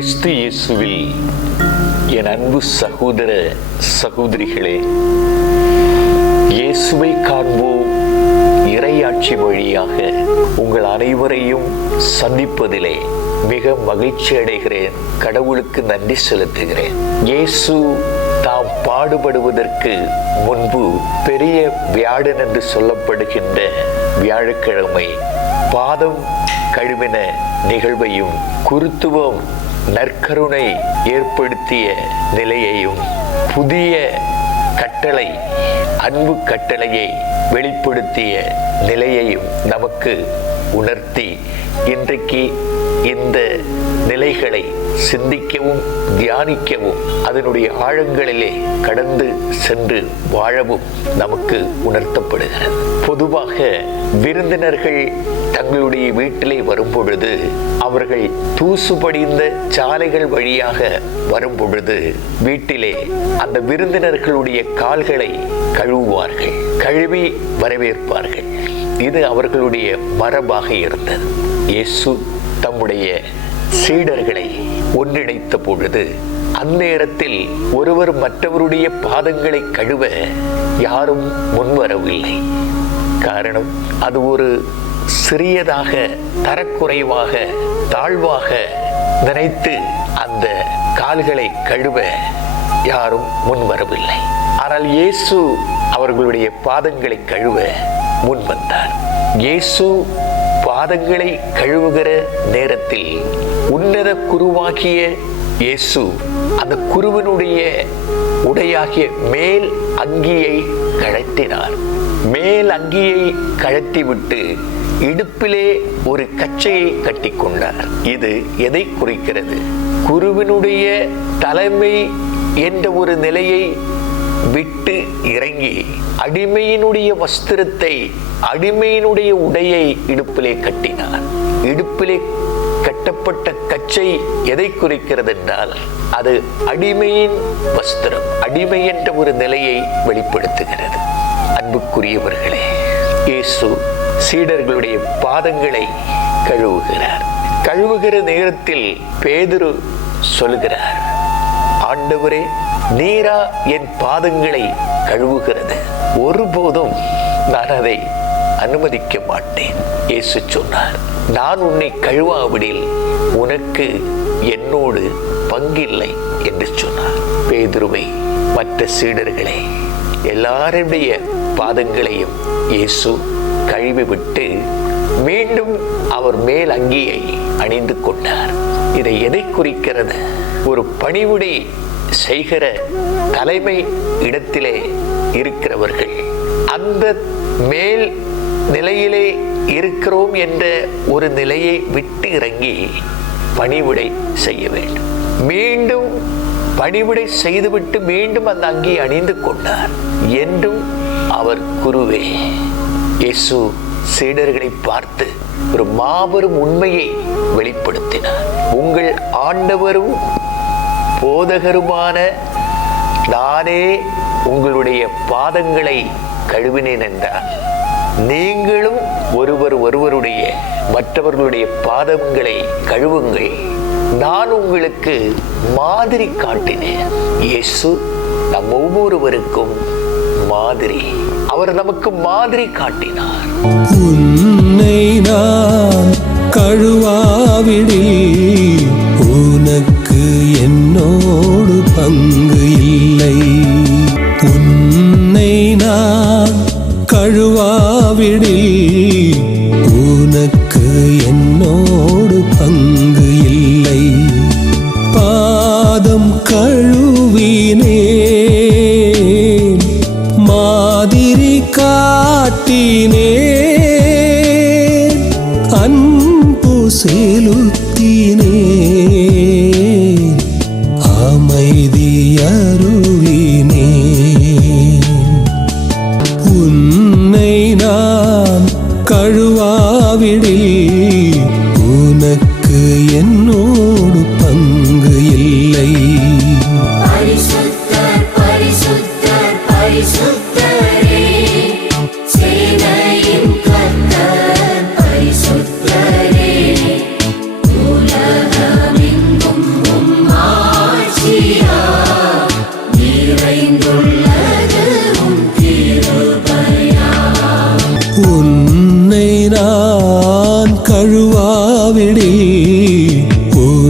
கிறிஸ்து இயேசுவில் என் அன்பு சகோதர சகோதரிகளே, இயேசுவை காண்போம் இறையாட்சி வழியாக உங்கள் அனைவரையும் சந்திப்பதிலே மிக மகிழ்ச்சி அடைகிறேன். கடவுளுக்கு நன்றி செலுத்துகிறேன். இயேசு தாம் பாடுபடுவதற்கு முன்பு பெரிய வியாழன் என்று சொல்லப்படுகின்ற வியாழக்கிழமை பாதம் கழுவின நிகழ்வையும் குருத்துவம் நற்கருணை ஏற்படுத்திய நிலையையும் புதிய கட்டளை அன்பு கட்டளையை வெளிப்படுத்திய நிலையையும் நமக்கு உணர்த்தி இன்றைக்கு இந்த நிலைகளை சிந்திக்கவும் தியானிக்கவும் அதனுடைய ஆழங்களிலே கடந்து சென்று வாழவும் நமக்கு உணர்த்தப்படுகிறது. பொதுவாக விருந்தினர்கள் தங்களுடைய வீட்டிலே வரும்பொழுது அவர்கள் தூசு படிந்த சாலைகள் வழியாக வரும்பொழுது வீட்டிலே அந்த விருந்தினர்களுடைய கால்களை கழுவுவார்கள், கழுவி வரவேற்பார்கள். இது அவர்களுடைய மரபாக இருந்தது. இயேசு தம்முடைய சீடர்களை ஒன்றிணைத்த பொழுது அந்நேரத்தில் ஒருவர் மற்றவருடைய பாதங்களை கழுவ யாரும் முன்வரவில்லை. காரணம், அது ஒரு சிறியதாக தரக்குறைவாக தாழ்வாக நினைத்து அந்த கால்களை கழுவ யாரும் முன்வரவில்லை. ஆனால் இயேசு அவர்களுடைய பாதங்களை கழுவ முன் வந்தார். இயேசு பாதங்களை கழுவுகிற நேரத்தில் உன்னத குருவாகிய இயேசு அந்த குருவினுடைய உடையாகிய மேல் அங்கியை கழற்றினார். மேல் அங்கியை கழற்றிவிட்டு இடுப்பிலே ஒரு கச்சையை கட்டி கொண்டார். இது எதை குறிக்கிறது? குருவினுடைய தலைமை என்ற ஒரு நிலையை விட்டு இறங்கி அடிமையினுடைய வஸ்திரத்தை, அடிமையினுடைய உடையை இடுப்பிலே கட்டினார். இடுப்பிலே கட்டப்பட்ட கச்சை எதை குறிக்கிறது என்றால் அது அடிமையின் வஸ்திரம், அடிமை என்ற ஒரு நிலையை வெளிப்படுத்துகிறது. அன்புக்குரியவர்களே, இயேசு சீடர்களுடைய பாதங்களை கழுவுகிறார். கழுவுகிற நேரத்தில் பேதுரு சொல்கிறார், ஆண்டவரே, நீரா என் பாதங்களை கழுவுகிறது? ஒருபோதும் நான் அதை அனுமதிக்க மாட்டேன். இயேசு சொன்னார், நான் உன்னை கழுவாவிடில் உனக்கு என்னோடு பங்கில்லை என்று சொன்னார். பேதுருவை, மற்ற சீடர்களை, எல்லாருடைய பாதங்களையும் இயேசு கழுவிவிட்டு மீண்டும் அவர் மேல் அங்கியை அணிந்து கொண்டார். இதை எதை குறிக்கிறது? ஒரு பணிவிடை செய்கிற தலைமை இடத்திலே இருக்கிறவர்கள் அந்த மேல் நிலையிலே இருக்கிறோம் என்ற ஒரு நிலையை விட்டு இறங்கி பணிவிடை செய்ய வேண்டும். மீண்டும் பணிவிடை செய்துவிட்டு மீண்டும் அந்த அங்கியை அணிந்து கொண்டார். என்றும் அவர் குருவே. இயேசு சீடர்களை பார்த்து ஒரு மாபெரும் உண்மையை வெளிப்படுத்தினார். உங்கள் ஆண்டவரும் போதகருமான நானே உங்களுடைய பாதங்களை கழுவினேன் என்றார். நீங்களும் ஒருவருடைய மற்றவர்களுடைய பாதங்களை கழுவுங்கள், நான் உங்களுக்கு மாதிரி காட்டினேன். இயேசு நம் ஒவ்வொருவருக்கும் மாதிரி. அவர் நமக்கு மாதிரி காட்டினார். உன்னை நான் கழுவாவிடில் உனக்கு என்னோடு பங்கு இல்லை. உன்னை நான் கழுவாவிடில் உனக்கு என்னோடு பங்கு இல்லை. பாதம் கழுவினேன், மாதிரி காட்டினேன், அன்பு செலுத்தினேன்.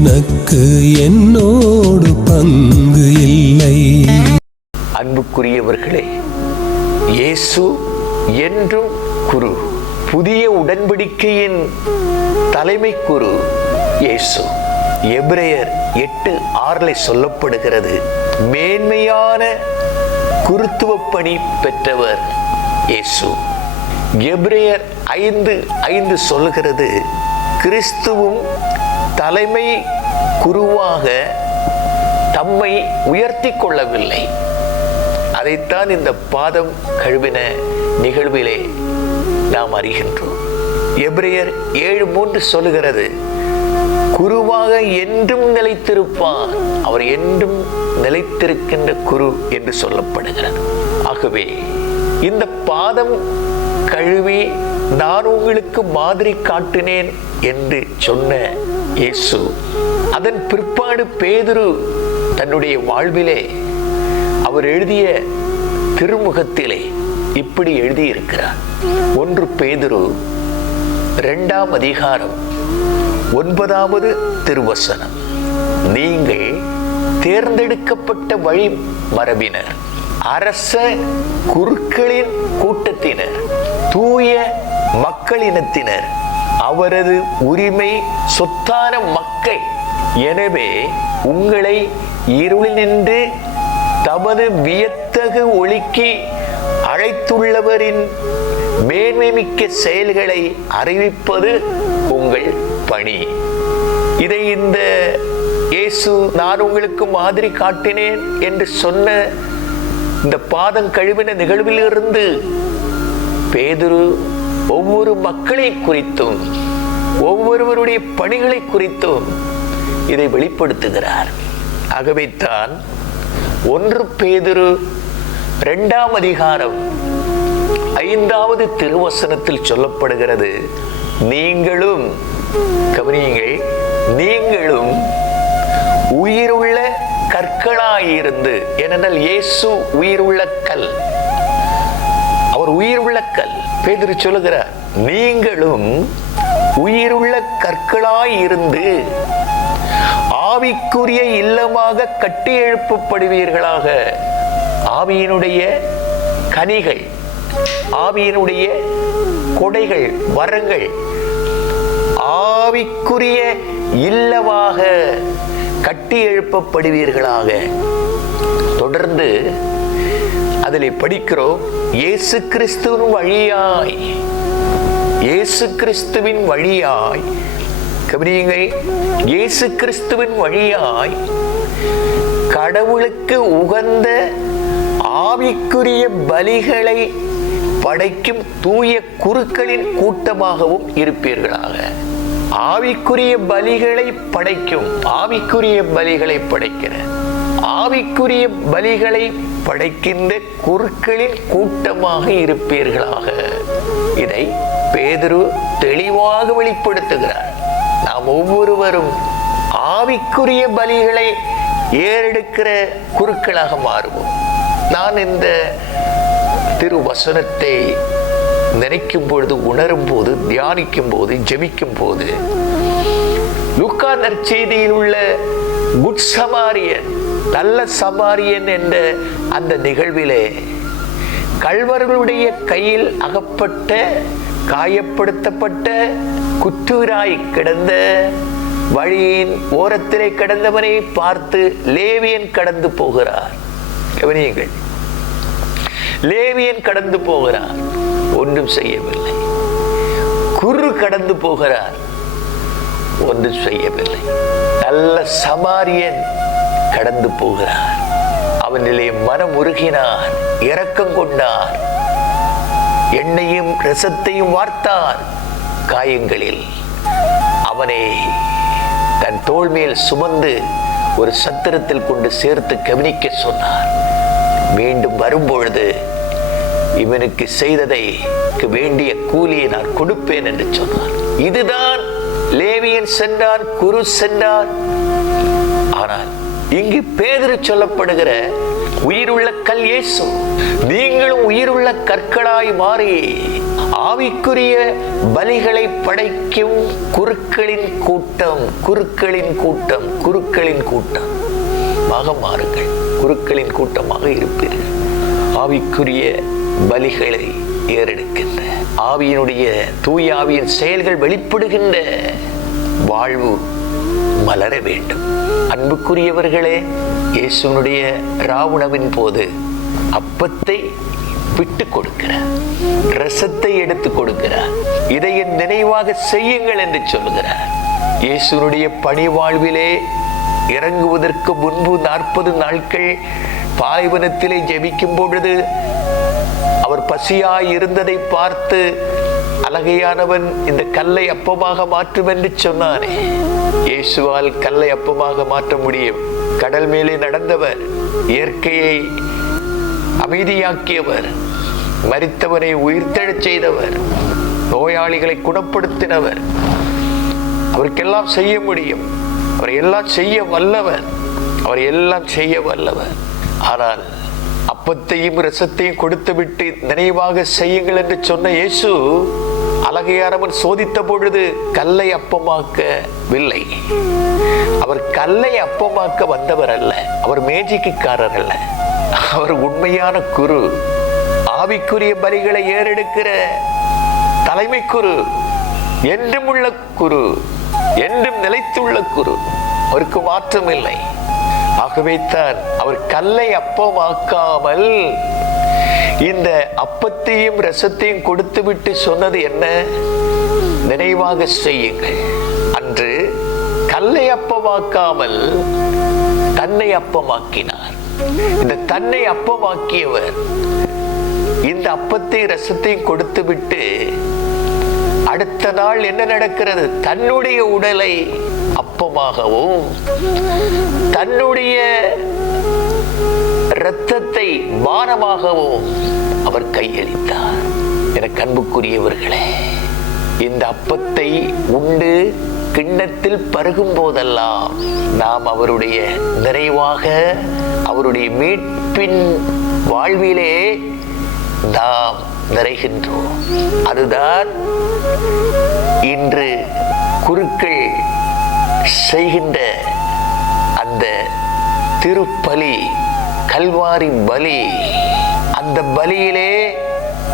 உனக்கு என்னோடு பங்கு இல்லை. அன்புக்குரியவர்களே, இயேசு என்றும் குரு. புதிய உடன்படிக்கையின் தலைமை குரு இயேசு. எபிரேயர் 8:6 சொல்லப்படுகிறது, மேன்மையான குருத்துவ பணி பெற்றவர் இயேசு. எபிரேயர் 5:5 சொல்லுகிறது, கிறிஸ்துவும் தலைமை குருவாக தம்மை உயர்த்தி கொள்ளவில்லை. அதைத்தான் இந்த பாதம் கழுவின நிகழ்விலே நாம் அறிகின்றோம். எபிரேயர் 7:3 சொல்லுகிறது, குருவாக என்றும் நிலைத்திருப்பார். அவர் என்றும் நிலைத்திருக்கின்ற குரு என்று சொல்லப்படுகிறது. ஆகவே இந்த பாதம் கழுவி நான் உங்களுக்கு மாதிரி காட்டினேன் என்று சொன்ன இயேசு, அதன் பிற்பாடு பேதுரு தன்னுடைய வாழ்விலே அவர் எழுதிய திருமுகத்திலே இப்படி எழுதியிருக்கிறார். 1 பேதுரு 2ஆம் அதிகாரம் 9வது திருவசனம், நீங்கள் தேர்ந்தெடுக்கப்பட்ட வழி மரபினர், அரச குருக்களின் கூட்டத்தினர், தூய மக்களினத்தினர், அவரது உரிமை சொத்தான மக்கள். எனவே உங்களை இருளினின்று தமது வியத்தகு ஒளிக்கு அழைத்துள்ளவரின் மேன்மை மிக்க செயல்களை அறிவிப்பது உங்கள் பணி. இதை இந்த இயேசு நான் உங்களுக்கு மாதிரி காட்டினேன் என்று சொன்ன இந்த பாதம் கழுவின நிகழ்விலிருந்து பேதுரு ஒவ்வொரு மக்களை குறித்தும் ஒவ்வொருவருடைய பணிகளை குறித்தும் இதை வெளிப்படுத்துகிறார். ஆகவே தான் 1 பேதுரு 2ஆம் அதிகாரம் 5வது திருவசனத்தில் சொல்லப்படுகிறது, நீங்களும் கவனியுங்கள், நீங்களும் உயிருள்ள கற்களாயிருந்து. ஏனென்றால் இயேசு உயிருள்ள கல், அவர் உயிருள்ள கல். பேதுரு சொல்லுகிறார், நீங்களும் உயிருள்ள கற்களாயிருந்து ஆவிக்குரிய இல்லமாக கட்டி எழுப்பப்படுவீர்களாக. ஆவியினுடைய கனிகள், ஆவியினுடைய கொடைகள், வரங்கள் ஆவிக்குரிய இல்லமாக கட்டி எழுப்பப்படுவீர்களாக. தொடர்ந்து அதில் படிக்கிறோம், இயேசு கிறிஸ்துவின் வழியாய், இயேசு கிறிஸ்துவின் வழியாய், கவனியுங்கள், இயேசு கிறிஸ்துவின் வழியாய் கடவுளுக்கு உகந்த ஆவிக்குரிய பலிகளை படைக்கும் தூய குருக்களின் கூட்டமாகவும் இருப்பீர்களாக. ஆவிக்குரிய பலிகளை படைக்கும், ஆவிக்குரிய பலிகளை படைக்கிற, ஆவிக்குரிய பலிகளை படைக்கின்ற குருக்களின் கூட்டமாக இருப்பீர்களாக. இதை பேதுரு தெளிவாக வெளிப்படுத்துகிறார். நாம் ஒவ்வொருவரும் ஆவிக்குரிய பலிகளை ஏறெடுக்கிற குருக்களாக மாறுவோம். நான் இந்த திருவசனத்தை நினைக்கும் பொழுது, உணரும் போது, தியானிக்கும் போது, ஜெபிக்கும் போது, லூக்கா நற்செய்தியில் உள்ள குட் சமாரியன், நல்ல சமாரியன் என்ற அந்த நிகழ்விலே கள்வர்களுடைய கையில் அகப்பட்ட, காயப்படுத்தப்பட்ட, குற்றூராய் கிடந்த, வழியின் ஓரத்திலே கிடந்தவனை பார்த்து லேவியன் கடந்து போகிறார். கவனியுங்கள், லேவியன் கடந்து போகிறார், ஒன்றும் செய்யவில்லை. குரு கடந்து போகிறார், ஒன்றும் செய்யவில்லை. நல்ல சமாரியன் கடந்து போகிறார், அவனிலே மனம் உருகினார், இரக்கம் கொண்டார், எண்ணெயும் ரசத்தையும் வார்த்தார் காயங்களில். அவனை தன் தோள் மேல் சுமந்து ஒரு சத்திரத்தில் கொண்டு சேர்த்து கவனிக்க சொன்னார். மீண்டும் வரும்பொழுது இவனுக்கு செய்ததை வேண்டிய கூலியை நான் கொடுப்பேன் என்று சொன்னார். இதுதான் லேவியன் சென்றார், குரு சென்றார். ஆனால் இங்கு பேதுரு சொல்லப்படுகிற உயிருள்ள கல் இயேசு. நீங்களும் உயிருள்ள கற்களாய் மாறி ஆவிக்குரிய பலிகளை படைக்கும் குருக்களின் கூட்டம், குருக்களின் கூட்டம், குருக்களின் கூட்டமாக மாறுங்கள். குருக்களின் கூட்டமாக இருப்பீர்கள். ஆவிக்குரிய பலிகளை ஏறெடுக்கின்ற, ஆவியினுடைய தூய ஆவியின் செயல்கள் வெளிப்படுகின்ற வாழ்வு மலர வேண்டும். அன்புக்குரியவர்களே, இயேசுனுடைய ராவுணவின் போது அப்பத்தை விட்டு கொடுக்கிறார், ரசத்தை எடுத்து கொடுக்கிறார். இதை என் நினைவாக செய்யுங்கள் என்று சொல்கிறார். இயேசுனுடைய பணி வாழ்விலே இறங்குவதற்கு முன்பு 40 நாட்கள் பாலைவனத்திலே ஜெபிக்கும் பொழுது அவர் பசியாய் இருந்ததை பார்த்து அழகையானவன் இந்த கல்லை அப்பமாக மாற்றும் என்று சொன்னானே. இயேசுவால் கல்லை அப்பமாக மாற்ற முடியும். கடல் மேலே நடந்தவர், இயற்கையை அமைதியாக்கியவர், மரித்தவரை உயிர்த்தெழச் செய்தவர், நோயாளிகளை குணப்படுத்தினவர். அவருக்கெல்லாம் செய்ய முடியும். அவர் எல்லாம் செய்ய வல்லவர். அவர் எல்லாம் செய்ய வல்லவர். ஆனால் அப்பத்தையும் ரசத்தையும் கொடுத்து விட்டு நினைவாக செய்யுங்கள் என்று சொன்ன இயேசு அழகையானவன் சோதித்த பொழுது கல்லை அப்பமாக்கவில்லை. அவர் கல்லை அப்பமாக்க வந்தவர் அல்ல. அவர் மேஜிக்காரர் அல்ல. அவர் உண்மையான குரு, ஆவிக்குரிய பலிகளை ஏறெடுக்கிற தலைமை குரு, என்றும் உள்ள குரு, என்றும் நிலைத்துள்ள குரு. அவருக்கு மாற்றம் இல்லை. ஆகவே தான் அவர் கல்லை அப்பமாக்காமல் இந்த அப்பத்தையும் ரசத்தையும் கொடுத்து விட்டு சொன்னது என்ன? நினைவாக செய்யுங்கள். அன்று கல்லை அப்பமாக்காமல் தன்னை அப்பமாக்கினார். இந்த தன்னை அப்பமாக்கியவர் இந்த அப்பத்தையும் ரசத்தையும் கொடுத்து விட்டு அடுத்த நாள் என்ன நடக்கிறது? தன்னுடைய உடலை அப்பமாகவும் தன்னுடைய இரத்தத்தை பானமாகவும் அவர் கையளித்தார். எனக்கு அன்புக்குரியவர்களே, இந்த அப்பத்தை உண்டு கிண்ணத்தில் பருகும் போதெல்லாம் நாம் அவருடைய நிறைவாக, அவருடைய மீட்பின் வாழ்விலே நாம் நிறைகின்றோம். அதுதான் இன்று குருக்கள் செய்கின்ற அந்த திருப்பலி, கல்வாரி பலி. அந்த பலியிலே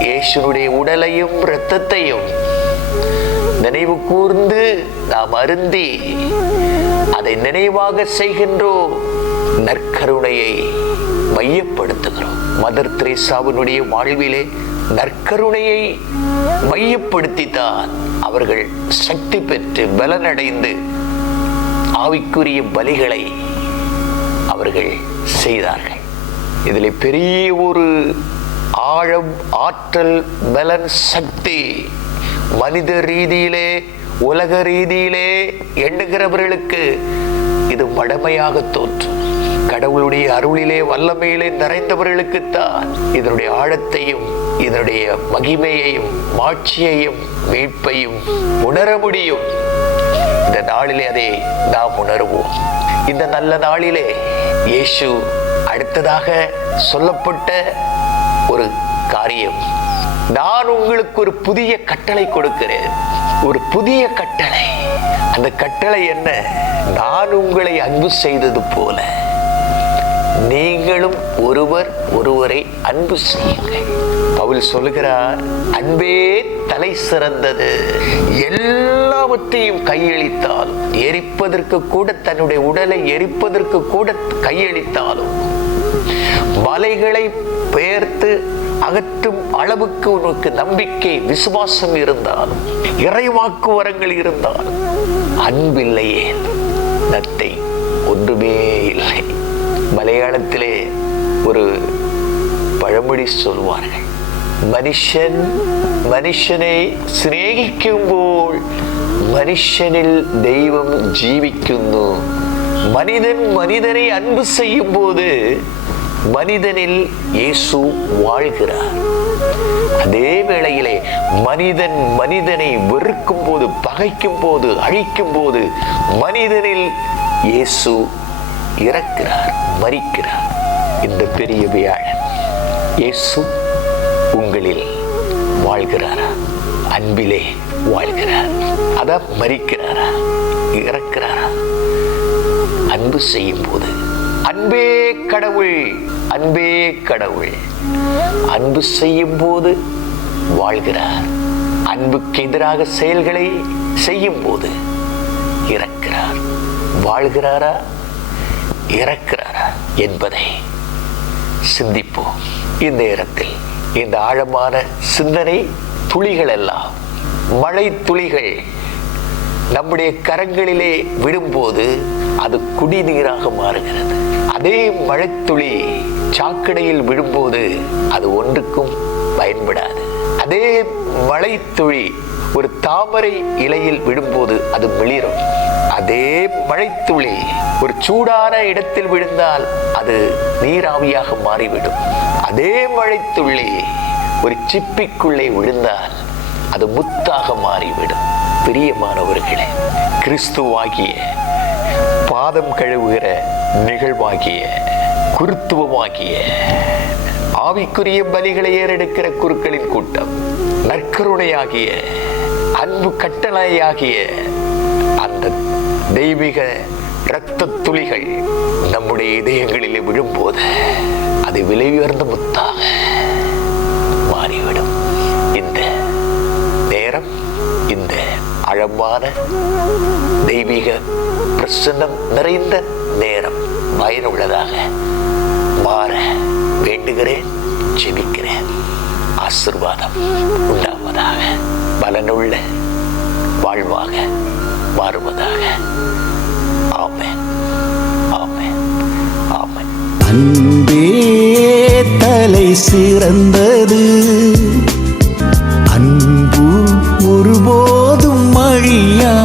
இயேசுனுடைய உடலையும் இரத்தத்தையும் நினைவு கூர்ந்து நாம் அருந்தி அதை நினைவாக செய்கின்றோம். நற்கருணையை மையப்படுத்துகிறோம். மதர் தெரேசாவினுடைய வாழ்விலே நற்கருணையை மையப்படுத்தித்தான் அவர்கள் சக்தி பெற்று பலனடைந்து ஆவிக்குரிய பலிகளை அவர்கள் செய்தார்கள். இதில் பெரிய ஒரு ஆழம், ஆற்றல், பலன், சக்தி மனித ரீதியிலே, உலக ரீதியிலே எண்ணுகிறவர்களுக்கு இது மடமையாக தோற்றும். கடவுளுடைய அருளிலே, வல்லமையிலே நிறைந்தவர்களுக்குத்தான் இதனுடைய ஆழத்தையும் இதனுடைய மகிமையையும் மாட்சியையும் மீட்பையும் உணர முடியும். இந்த நாளிலே அதை நாம் உணர்வோம். இந்த நல்ல நாளிலே இயேசு அடுத்ததாக சொல்லப்பட்ட ஒரு காரியம், நான் உங்களுக்கு ஒரு புதிய கட்டளை கொடுக்கிறேன். ஒரு புதிய கட்டளை. அந்த கட்டளை என்ன? நான் உங்களை அன்பு செய்தது போல நீங்களும் ஒருவர் ஒருவரை அன்பு செய்யுங்கள். பவுல் சொல்லுகிறார், அன்பே தலை சிறந்தது. எல்லாவற்றையும் கையளித்தாலும், எரிப்பதற்கு கூட, தன்னுடைய உடலை எரிப்பதற்கு கூட கையளித்தாலும், மலைகளை பெயர்த்து அகற்றும் அளவுக்கு உனக்கு நம்பிக்கை, விசுவாசம் இருந்தாலும், இறைவாக்கு வரங்கள் இருந்தாலும், அன்பில்லையே நத்தை ஒன்றுமே இல்லை. மலையாளத்திலே ஒரு பழமொழி சொல்வார்கள், மனுஷன் மனுஷனை சிநேகிக்கும்போது மனுஷனில் தெய்வம் ஜீவிക്കുന്നു. மனிதன் மனிதனை அன்பு செய்யும் போது மனிதனில் இயேசு வாழ்கிறார். அதே வேளையிலே மனிதன் மனிதனை வெறுக்கும் போது, பகைக்கும் போது, அழிக்கும் போது மனிதனில் இயேசு இறக்கிறார், மரிக்கிறார். இந்த பெரிய வியாழன் இயேசு உங்களில் வாழ்கிறாரா? அன்பிலே வாழ்கிறார். அதான் மரிக்கிறாரா, இறக்கிறாரா? அன்பு செய்யும் போது அன்பே கடவுள், அன்பே கடவுள். அன்பு செய்யும் போது வாழ்கிறார். அன்புக்கு எதிராக செயல்களை செய்யும் போது இறக்கிறார். வாழ்கிறாரா, இறக்கிறாரா என்பதை சிந்திப்போம். இந்த நேரத்தில் இந்த ஆழமான சிந்தனை துளிகள் எல்லாம், மழை துளிகள் நம்முடைய கரங்களிலே விடும்போது அது குடிநீராக மாறுகிறது. அதே மழைத்துளி சாக்கடையில் விடும்போது அது ஒன்றுக்கும் பயன்படாது. அதே மழைத்துளி ஒரு தாமரை இலையில் விடும்போது அது மிளிரும். அதே மழைத்துளி ஒரு சூடான இடத்தில் விழுந்தால் அது நீராவியாக மாறிவிடும். அதே மழைத்துளி ஒரு சிப்பிக்குள்ளே விழுந்தால் அது முத்தாக மாறிவிடும். பிரியமானவர்களே, கிறிஸ்துவாகிய பாதம் கழுவுகிற நிகழ்வாகிய குருத்துவமாகிய ஆவிக்குரிய பலிகளை ஏறெடுக்கிற குருக்களின் கூட்டம், நற்கருணையாகிய அன்பு கட்டளையாகிய அந்த தெய்வீக இரத்த துளிகள் நம்முடைய இதயங்களில் விழும்போது அது விலை உயர்ந்த முத்தாக மாறிவிடும். இந்த நேரம், இந்த ஆழமான தெய்வீக பிரசன்னம் நிறைந்த நேரம் பயனுள்ளதாக மாற வேண்டுகிறேன், ஜெபிக்கிறேன். ஆசீர்வாதம் உண்டாவதாக, பலனுள்ள வாழ்வாக மாறுவதாக. ஆமென், ஆமென், ஆமென். அன்பே தலை சிறந்தது, அன்பு ஒருபோதும் அழியா